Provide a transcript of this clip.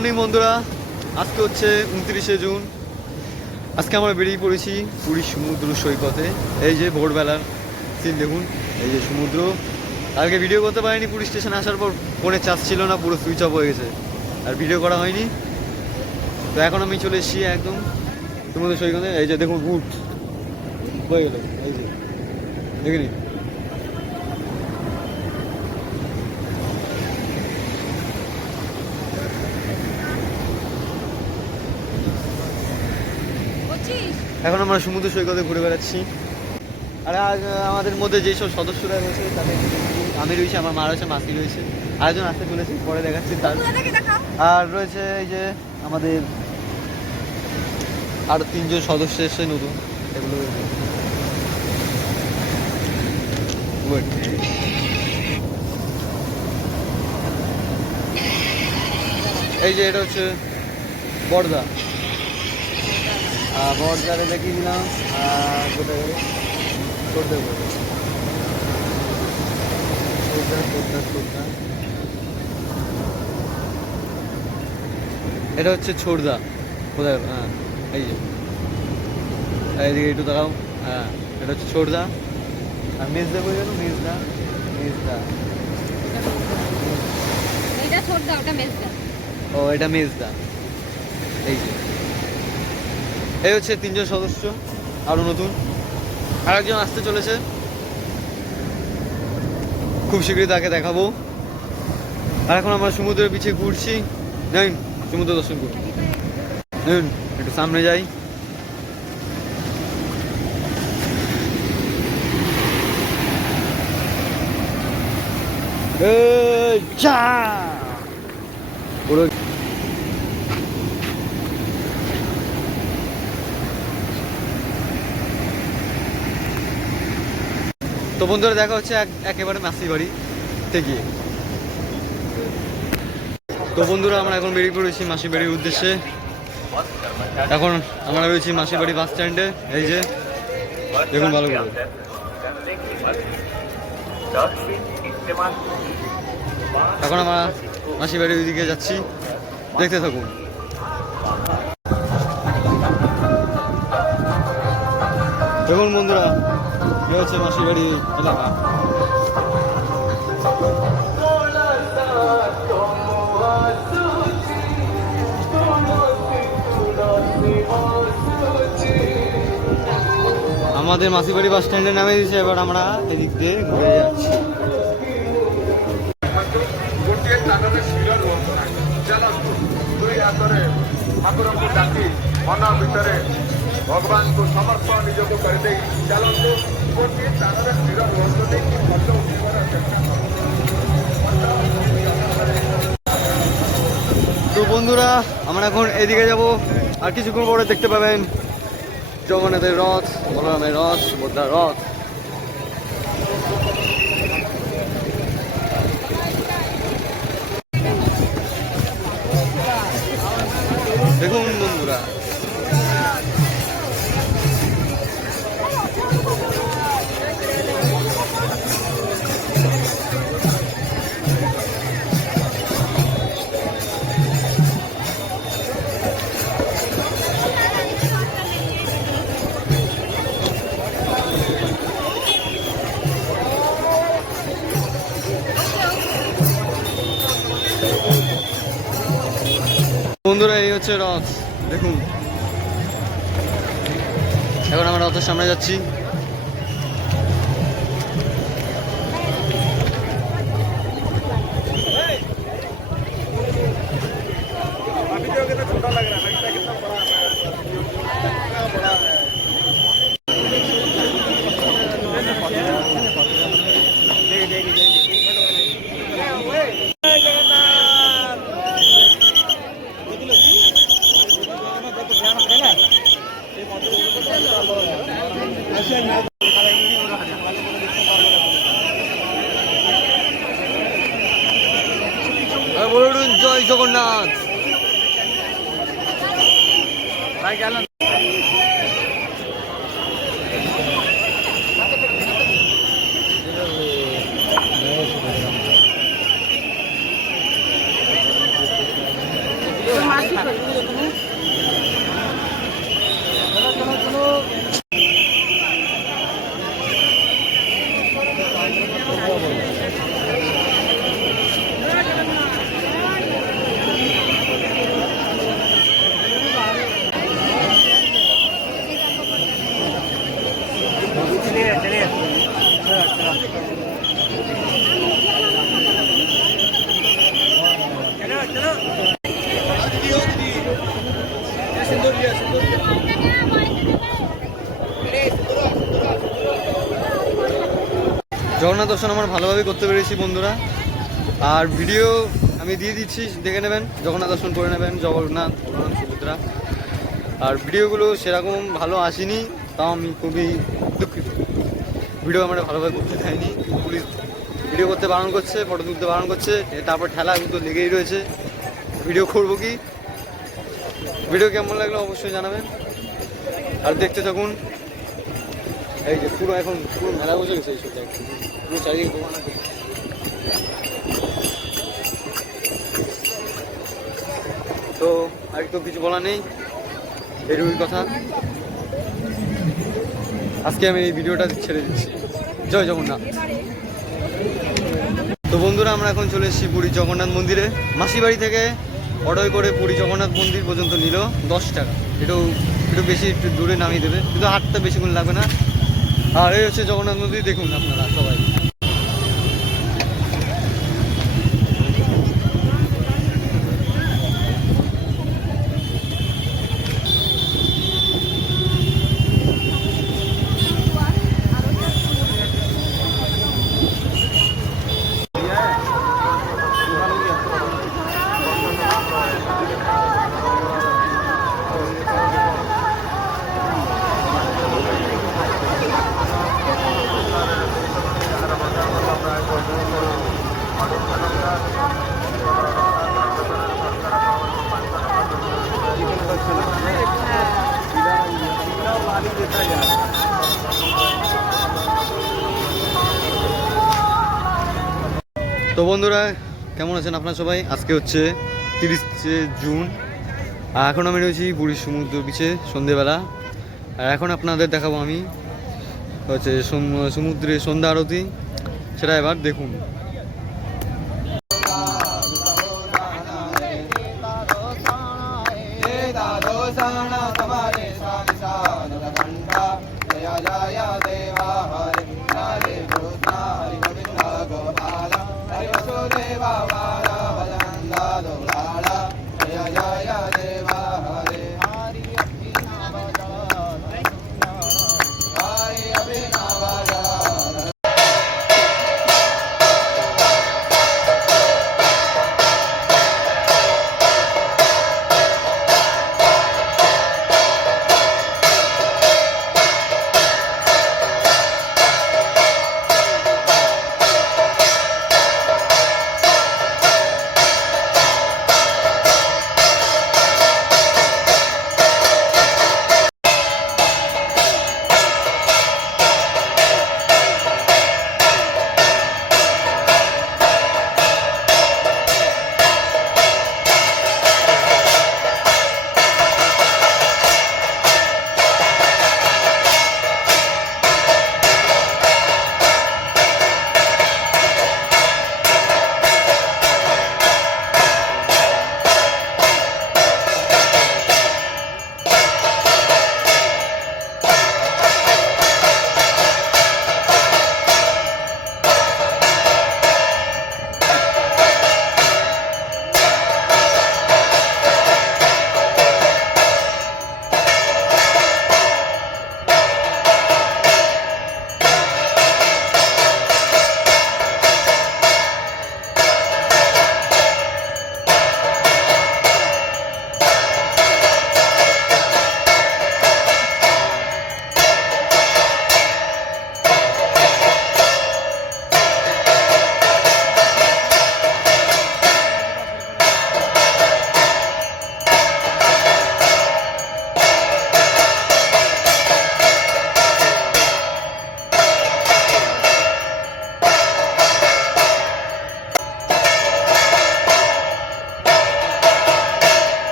Morning বন্ধুরা, আজকে হচ্ছে 29শে জুন। আজকে আমরা বেরিয়ে পড়েছি পুরী সমুদ্র সৈকতে। এই যে ভোরবেলার সিন দেখুন, এই যে সমুদ্র। কালকে ভিডিও করতে পারিনি, পুরী স্টেশনে আসার পর ফোনে চার্জ ছিল না, পুরো সুইচ অফ হয়ে গেছে, আর ভিডিও করা হয়নি। তো এখন আমি চলে এসেছি একদম সমুদ্র সৈকতে। এই যে দেখুন উঠ হয়ে গেল, এই যে দেখিনি। এখন আমরা সমুদ্র সৈকতে ঘুরে বেড়াচ্ছি। আর আজ আমাদের মধ্যে যেসব সদস্যরা রয়েছে তাদের আমি রয়েছে, আমার মা রয়েছে, মাসি রয়েছে, আরেকজন আসতে চলেছে, পরে দেখাচ্ছি তার। আর রয়েছে এই যে আমাদের আরো 3জন সদস্য এসে নতুন, এগুলো এই যে এটা হচ্ছে বড়দা, বড়দারে দেখিয়ে দিলাম। কোথায় এটা হচ্ছে ছোড়দা, কোথায়? হ্যাঁ এই যে এইদিকে একটু দাঁড়াও। হ্যাঁ এটা হচ্ছে ছোড়দা। আর মেজদা বলে গেল, মেজদা ও এটা মেজদা। এই যে এই হচ্ছে 3জন সদস্য, আরো নতুন আরেকজন আসতে চলেছে, খুব শীঘ্রই তাকে দেখাবো। আর এখন আমরা সমুদ্রের পিছিয়ে ঘুরছি। নেন সমুদ্র দর্শন করুন, নেন একটু সামনে যাই। তো বন্ধুরা দেখা হচ্ছে একেবারে মাসি বাড়ি থেকে। তো বন্ধুরা আমরা এখন বেরিয়ে পড়েছি মাসি বাড়ির উদ্দেশ্যে। এখন আমরা রয়েছি মাসি বাড়ি বাস স্ট্যান্ডে। এই যে দেখুন ভালো করে, এখন আমরা মাসি বাড়ির ওইদিকে যাচ্ছি, দেখতে থাকুন। দেখুন বন্ধুরা, এ হচ্ছে মাসি বাড়ি এলাকা। আমাদের মাসিবাড়ি বাস স্ট্যান্ডে নামে দিয়েছে, এবার আমরা এদিক দিয়ে ঘুরে যাচ্ছি। ଭଗବାନଙ୍କୁ ସମର୍ପଣ ନିଜକୁ କରିଦେଇ ଚାଲନ୍ତୁ। ଗୋଟିଏ ସ୍ଥାନରେ ସ୍ଥିର ରୁହନ୍ତୁ ନେଇକି ଫଟୋ ଉଠେଇବାର ଚେଷ୍ଟା କରନ୍ତୁ। তো বন্ধুরা আমরা এখন এদিকে যাব, আর কিছুক্ষণ পরে দেখতে পাবেন জগন্নাথের রথ, বলরামের রথ, বুদ্ধার রথ। দেখুন বন্ধুরা, বন্ধুরা এই হচ্ছে রথ, দেখুন। এখন আমরা রথের সামনে যাচ্ছি। বলুন জয় জগন্নাথ। জগন্নাথ দর্শন আমার ভালোভাবে করতে পেরেছি বন্ধুরা। আর ভিডিও আমি দিয়ে দিচ্ছি, দেখে নেবেন, জগন্নাথ দর্শন করে নেবেন, জগন্নাথ বলরাম সুভদ্রা। আর ভিডিওগুলো সেরকম ভালো আসেনি, তাও আমি খুবই দুঃখিত। ভিডিও আমরা ভালোভাবে করতে চাইনি, পুলিশ ভিডিও করতে বারণ করছে, ফটো তুলতে বারণ করছে, তারপর ঠেলা কিন্তু লেগেই রয়েছে। ভিডিও করবো কি? ভিডিও কেমন লাগলো অবশ্যই জানাবেন, আর দেখতে থাকুন। এই যে পুরো এখন পুরো মেলা বসে গেছে, এইসব জায়গায় পুরো চারিদিকে দোকান আছে। তো আর তো কিছু বলা নেই, এরকমই কথা। আজকে আমি এই ভিডিওটা ছেড়ে দিচ্ছি। জয় জগন্নাথ। তো বন্ধুরা, আমরা এখন চলে এসেছি পুরী জগন্নাথ মন্দিরে। মাসিবাড়ি থেকে অটোয় করে পুরী জগন্নাথ মন্দির পর্যন্ত নিল 10 টাকা। একটু বেশি, একটু দূরে নামিয়ে দেবে, কিন্তু হাঁটতে বেশিক্ষণ লাগবে না। আর এই হচ্ছে জগন্নাথ মন্দির, দেখুন আপনারা সবাই। তো বন্ধুরা, কেমন আছেন আপনারা সবাই? আজকে হচ্ছে 30 জুন, আর এখন আমি রয়েছি পুরীর সমুদ্র বিচে সন্ধেবেলা। আর এখন আপনাদের দেখাবো আমি হচ্ছে সমুদ্রে সন্ধ্যা আরতি, সেটা এবার দেখুন। Baba